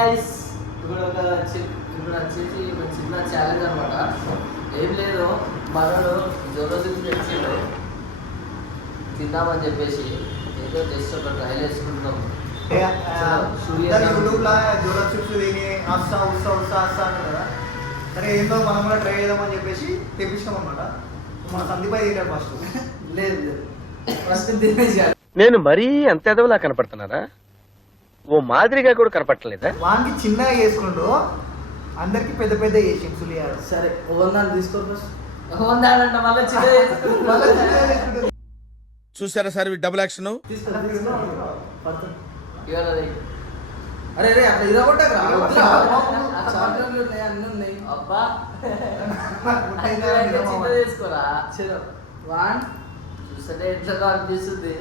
Guys ఇప్పుడు వచ్చేసి ఒక చిన్న ఛాలెంజ్ అనమాట. ఏం లేదు, మనడు జోరోసిక్స్ తెచ్చిండు తిందామని చెప్పేసి ఏదో జస్ట్ ఒక ట్రైల్ వేసుకుంటున్నాం. యూట్యూబ్లో జోరోసిక్స్ తిని వస్తా అంటారు కదా. సరే ఏందో మనం కూడా ట్రై చేద్దామని చెప్పేసి తెప్పించాం అనమాట. మన సందీపాయి తింటాడు ఫస్ట్. లేదు ఫస్ట్ తినేసాడు. నేను మరీ అంత ఎదవలా కనపడుతున్నారా? ఓ మాదిరిగా కూడా కనపడలేదా? వానికి చిన్నగా చేసుకుంటూ అందరికి పెద్ద పెద్ద చేసి సులియారు. సరే ఓవన్ తీసుకో ఫస్ట్. ఓవన్ దాడంట మళ్ళీ చిన్న చూసారా సార్ డబుల్ యాక్షన్. అరే రే అట్లా ఇదొకటరా అన్ని ఉన్నాయి. అబ్బా చిన్న తీసుకోరా. 1 చూస్తే ఎట్లా అనిపిస్తుంది.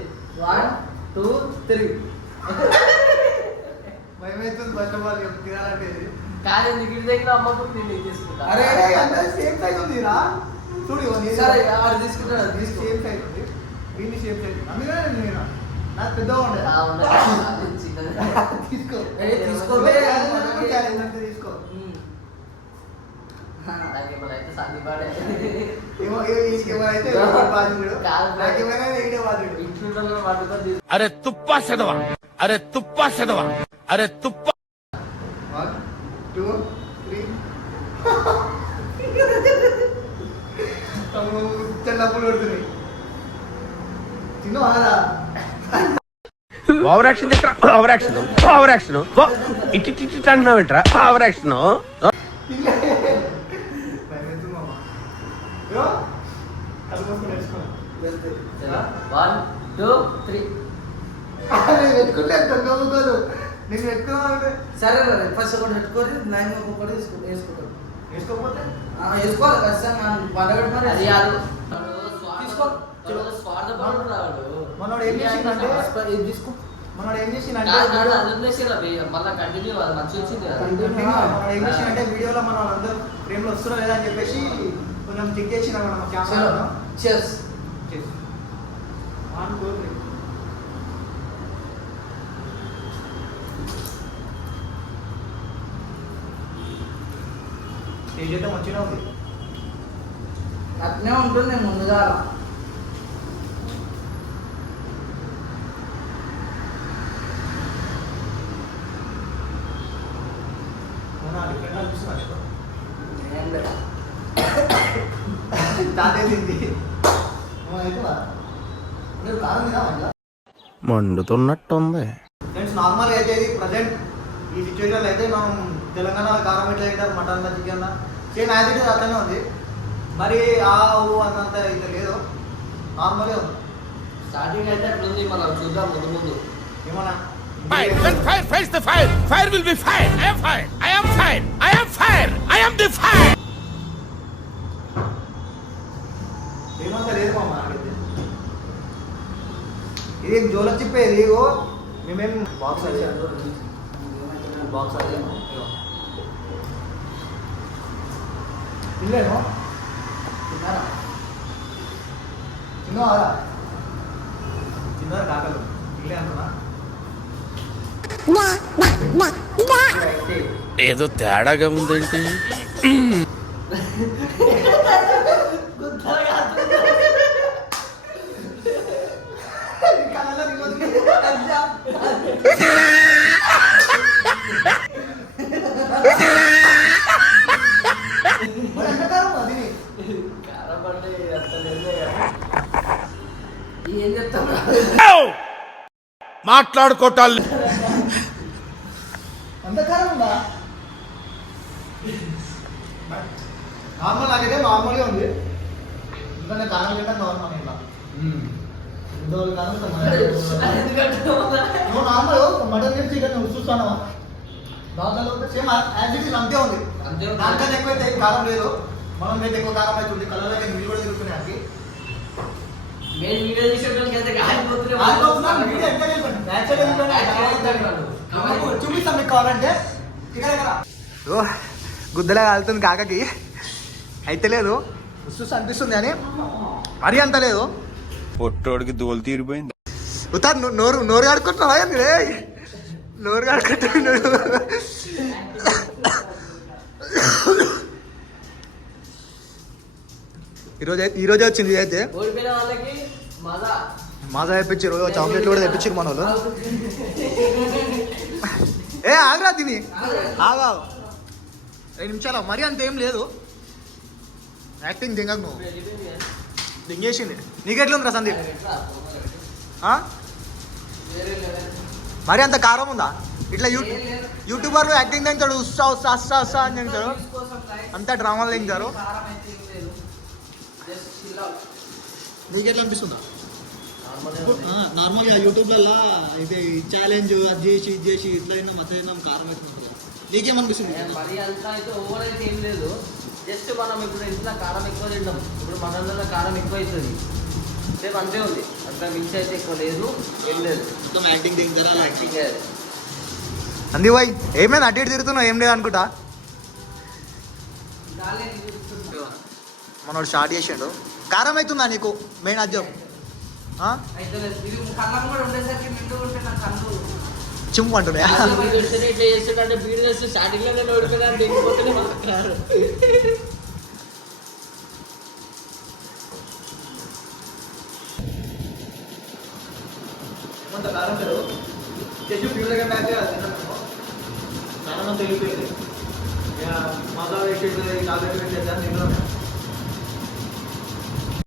1 2 3 భయమవుతుంది ఫస్ట్ ఆఫ్ ఆల్ తినాలంటే. కానీ నీకు దగ్గర అమ్మకు నేను తీసుకుంటా. అరే సేమ్ సైజ్ ఉంది రా చూడు. సరే ఆడు తీసుకుంటాడు. సేమ్ సైజ్ ఉంది, వీని సేమ్ సైజ్. అందుకనే నేను నాకు పెద్దగా ఉండే తీసుకో తీసుకోవే తీసుకో. అయితే సందీపాడే ఎవరైతే బాధ్యుడు నాకేమైనా ఏడే బాధ్యుడు. ఇంట్లో పట్టుకొని అరే తుప్పా సెదవా, అరే తుప్పా సెదవా, అరే తుప్పా. 1 2 3 చెల్లప్పులు కొడుతున్నాయి. తిన్నావారా? ఓవర్ యాక్షన్ ఓవర్ యాక్షన్ ఇట్టి అంటున్నావు ఏంట్రా? Over action. One, two, three. నేను పెట్టుకోవాలి. సరే ఫస్ట్ ఒకటి పెట్టుకొని 9 ఒక్కొక్కటి వేసుకుంటాను. వేసుకోకపోతే వేసుకోవాలి ఖచ్చితంగా. అది కాదు తీసుకో. మనోడు ఏం చేసిందంటే తీసుకో. మనోడు ఏం చేసిందంటే మళ్ళీ కంటిన్యూ మంచి వచ్చింది. మనోడు ఏం చేసిందంటే వీడియోలో మన వాళ్ళందరూ ఫ్రేమ్లో వస్తున్నారా లేదా అని చెప్పేసి కొంచెం చెక్ చేసిన మనం కెమెరాలో. చెస్ 1 2 3 స్టేజ్ అయితే మంచిగా ఉంది. అట్నే ఉంటుంది ముందుగా. మండుతున్నట్టుంది. ఫ్రెండ్స్ నార్మల్గా అయితే ఇది ప్రజెంట్ ఈ సిచ్యువేషన్లో అయితే మనం తెలంగాణలో కారం ఎట్లా తింటారు, mutton chicken same as it అట్లనే ఉంది. మరి ఆ ఊ అన్నంత అయితే లేదు, నార్మల్గా ఉంది. స్టార్టింగ్ అయితే అట్లుంది, మనం చూద్దాం ముందు ఏమన్నా When fire fights the fire, fire will be fire. I am fire. I am fire. I am fire. I am the fire. ఏమంతా లేదు మా నాకైతే. ఇది జోల చెప్పేది మేమేం బాక్స్ బాక్స్ అడిగాను తినలేను. తిన్నారా? తిన్నారా? తిన్నారు కాకలు తినలే అంటున్నా. ఏదో తేడాగా ఉందేంటి? ఏం చెప్తాం మాట్లాడుకోవటాలు అంత కారం ఉందా? నార్మల్ నాకైతే నార్మల్గా ఉంది. ఇంకా నేను కారం తింటా నార్మల్ ఇలా నువ్వు నార్మల్ మటన్ తిని చికెన్ చూస్తాను దాంట్లో సేమ్ యాజ్ ఇట్ అంతే ఉంది. దానికన్నా ఎక్కువైతే ఏం కారం లేదు. మనం అయితే ఎక్కువ కారం అవుతుంది. కలర్ అయితే మీరు కూడా తిరుగుతున్నాయి. నేను వీడియో తీసేటోళ్ళకి అయితే చూపిస్తాం మీకు కావాలంటే. గుద్దలా కాలుతుంది కాకకి అయితే లేదు, చూస్తే అనిపిస్తుంది కానీ మరీ అంత లేదు. పొట్టోడికి దోలు తీరిపోయింది. నోరు కడుకుంటున్నావా? నోరు కడుకుంటున్నాడు. ఈరోజే వచ్చింది ఇది అయితే ఓడిపోయిన వాళ్ళకి మజా మాజా తెప్పించారు చాక్లెట్లు కూడా తెప్పించారు మన వాళ్ళు. ఏ ఆగరా తిని ఆగా 5 నిమిషాలు మరీ అంత ఏం లేదు. యాక్టింగ్ దింగకు నువ్వు దింగేసింది. నీకెట్లుందిరా సందీప్? మరి అంత కారం ఉందా? ఇట్లా యూట్యూబర్లు యాక్టింగ్ దింగుతాడు ఉస్సా ఉస్సా అస్సా అస్సా అని దింగుతాడు, అంతా డ్రామాలు దింగుతారు. నీకెట్లా అనిపిస్తుందా? నార్మల్గా యూట్యూబ్లలో అయితే ఛాలెంజ్ అది చేసి ఇది చేసి ఇట్లా అయినా మత అయినా కారం అవుతుంది. నీకేమనిపిస్తుంది? మరి అంతా అయితే ఓవర్ అయితే ఏం లేదు. జస్ట్ మనం ఇప్పుడు ఇంట్లో కారం ఎక్కువ తింటాం, ఇప్పుడు మటన్లో కారం ఎక్కువ అవుతుంది, సేమ్ అంతే ఉంది. అంత మించి అయితే ఎక్కువ లేదు, ఏం లేదు. మొత్తం యాక్టింగ్ దిగుతారా? యాక్టింగ్ అంది బాయ్ ఏమైనా అటు ఇటు తిరుగుతున్నావు? ఏం లేదు అనుకుంటా. మనోడు స్టార్ట్ చేసాడు. కారం అవుతుందా నీకు? మెయిన్ అజ్జం చిమ్ము అంటున్నాయా? ఇట్లా చేస్తుంటే బీడు చేస్తే స్టార్టింగ్ లో నేను ఓడిపోయినా దిగిపోతేనే మాట్లాడారు. కొంత కారం లేదు తెచ్చి ఫ్యూల్ కంటే చాలా మంది వెళ్ళిపోయింది. మాదా వేసేది చాక్లెట్ వేసేది అని నిన్న